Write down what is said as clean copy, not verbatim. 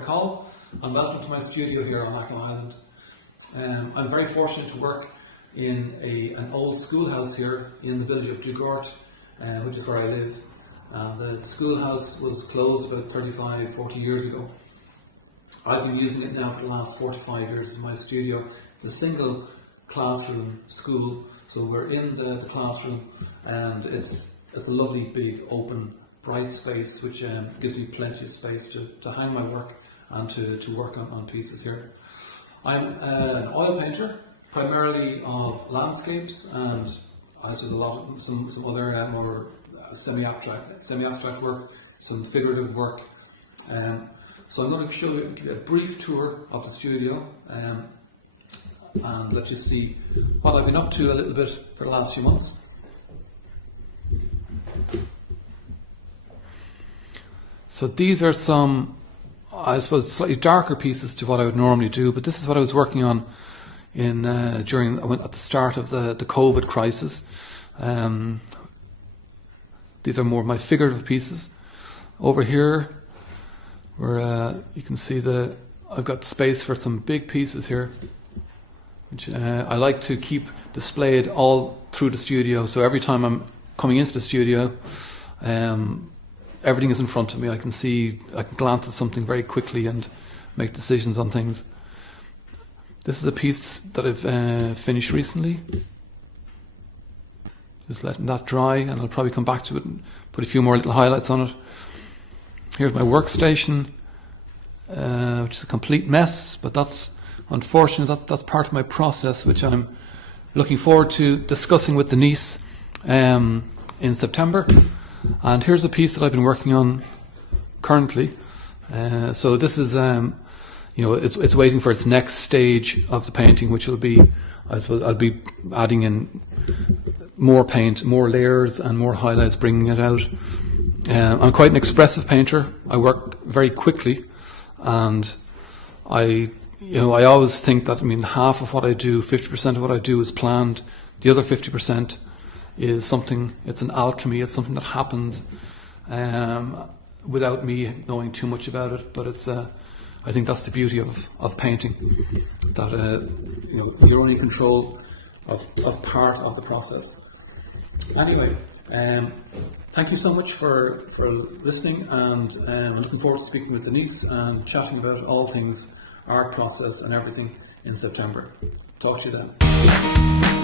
Padraig McCaul, and welcome to my studio here on Mackinac Island. I'm very fortunate to work in an old schoolhouse here in the village of Nutgrove, which is where I live. The schoolhouse was closed about 35-40 years ago. I've been using it now for the last 4 to 5 years as my studio. It's a single classroom school, so we're in the classroom, and it's a lovely big open bright space which gives me plenty of space to hang my work and to work on pieces here. I'm an oil painter, primarily of landscapes, and I do some other more semi-abstract work, some figurative work. So I'm going to show you a brief tour of the studio and let you see what I've been up to a little bit for the last few months. So these are some, I suppose, slightly darker pieces to what I would normally do, but this is what I was working on at the start of the COVID crisis. These are more of my figurative pieces. Over here, where you can see I've got space for some big pieces here, which I like to keep displayed all through the studio. So every time I'm coming into the studio, everything is in front of me. I can glance at something very quickly and make decisions on things. This is a piece that I've finished recently. Just letting that dry, and I'll probably come back to it and put a few more little highlights on it. Here's my workstation, which is a complete mess, but that's unfortunate. That's part of my process, which I'm looking forward to discussing with Denise in September. And here's a piece that I've been working on currently. So this is, it's waiting for its next stage of the painting, which will be, I suppose, I'll be adding in more paint, more layers, and more highlights, bringing it out. I'm quite an expressive painter. I work very quickly, and I always think that, half of what I do, 50% of what I do is planned. The other 50% is something, it's an alchemy, it's something that happens without me knowing too much about it. But it's, I think that's the beauty of painting, that you're only in control of part of the process. Anyway, thank you so much for listening, and I'm looking forward to speaking with Denise and chatting about all things art process and everything in September. Talk to you then.